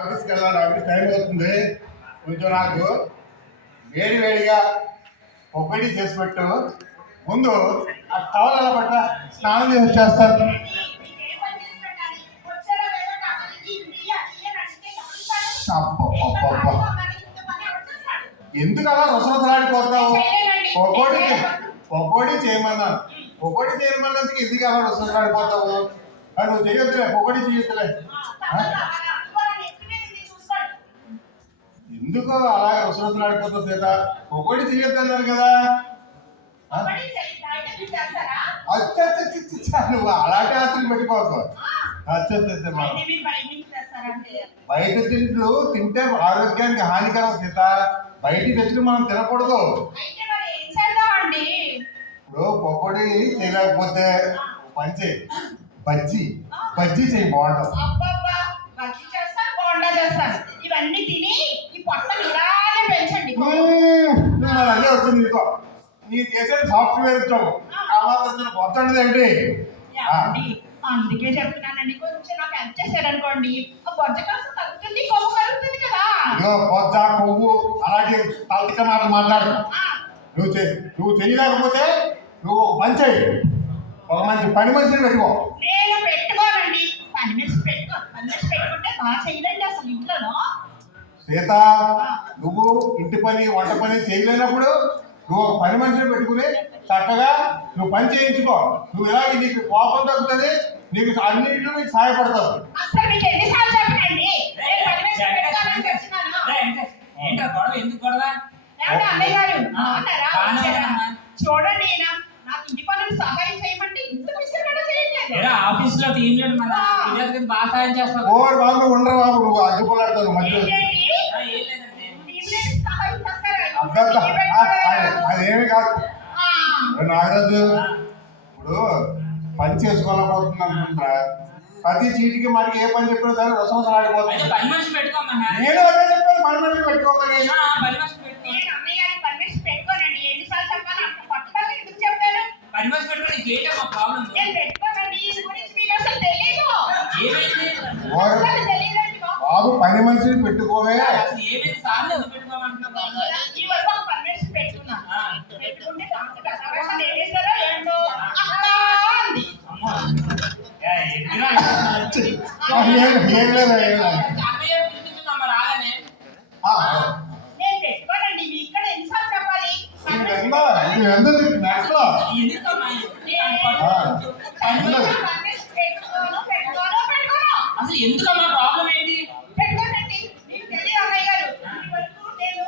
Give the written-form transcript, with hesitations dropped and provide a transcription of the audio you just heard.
ఆఫీస్కి వెళ్ళాలి. Office time అవుతుంది. కొంచెం నాకు వేడిగా ఒకటి చేసి పెట్టు. ముందు ఆ టవల్ అలా పట్ల స్నానం చేసి వచ్చేస్తాను. ఎందుకు అలా రసరసలాడిపోతావు? ఒక్కోటి చేయమన్నాను. ఒక్కోటి చేయమన్నందుకు ఎందుకు అలా రసరసలాడిపోతావు? నువ్వు చేయొద్దులే, ఒక్కోటి చేయొద్దులే. ఎందుకు అలా రసరసలాడిపోతావు సీత? ఒక్కోటి చేయొద్దు అన్నారు కదా. నువ్వు అలాంటి ఆశలు పెట్టుకోవచ్చు. బయట తింటూ తింటే ఆరోగ్యానికి హానికరం సీత. బయట తెచ్చుకుని మనం తినకూడదు. ఇప్పుడు పకోడీ చేయలేకపోతే బజ్జీ చేయి, బాగుంటుంది. అదే వచ్చింది నీకో. నీ చేసే సాఫ్ట్వేర్ ఇచ్చావు కొత్తండి ఏంటి? అందుకే చెప్తున్నానండి, కొంచెం నాకు హెల్ప్ చేశారు అనుకోండి, బొజ్జ కాస్త తగ్గుతుంది, కొవ్వు కలుగుతుంది కదా. బొజ్జ కొవ్వు అలాంటి తలతిక మాటలు మాట్లాడు. నువ్వు చేయలేకపోతే నువ్వు ఒక పని చేయి, ఒక మంచి పని మనిషిని పెట్టుకో. నేను పెట్టుకోనండి, పని మనిషి పెట్టుకుంటే బాగా చేయలేండి అసలు ఇంట్లోనో. సీత, నువ్వు ఇంటి పని వంట పని చేయలేనప్పుడు నువ్వు ఒక పని మనిషిని పెట్టుకుని చక్కగా నువ్వు పని చేయించుకో. నువ్వు ఇలా నీకు కోపం తగ్గుతుంది, నీకు అన్నింటిలో నీకు సహాయపడతావు. చూడండి, నాకు ఇంటి పనులు సహాయం చేయమంటే ఆఫీస్ లో టీం లీడర్ బాగా సహాయం చేస్తావు. ఓరు బాబు ఉండరు బాబు, నువ్వు అడ్డుకోలాడతావు మధ్యలో. అదేమి కాదు నాగరాజు. ఇప్పుడు పని చేసుకోలేకపోతుంది అనుకుంటా. ప్రతి చీటికి మనకి ఏ పని చెప్పినా దాన్ని రసం ఆడిపోతుంది. నేను అదే చెప్పాను, పని మనిషి పెట్టుకోమని. బాబు పని మనిషిని పెట్టుకోవే. అసలు ఎందుకమ్మా ప్రాబ్లం ఏంటి? నేను